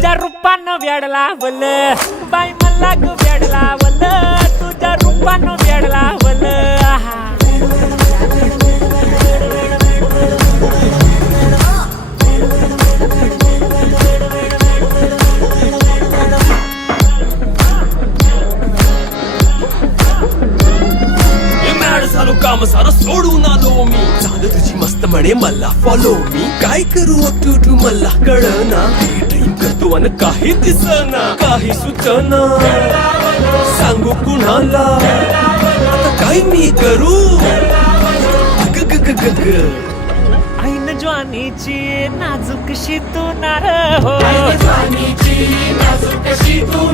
तुझ्या रूपानं वेड लावलं बाई मला ग वेड लावलं तुझ्या रूपानं वेड लावलं झालो काम सारं सोडून आलो मी झालं तुझी मस्त म्हणे मला फॉलो मी काय करू अटू मला कळना ड्रीम करतो आणि काही दिसना काही सुचना सांगू कुणाला आता काय मी करू ऐन ज्वानीची नाजूकशी तू नार हो नाजूक कशी तू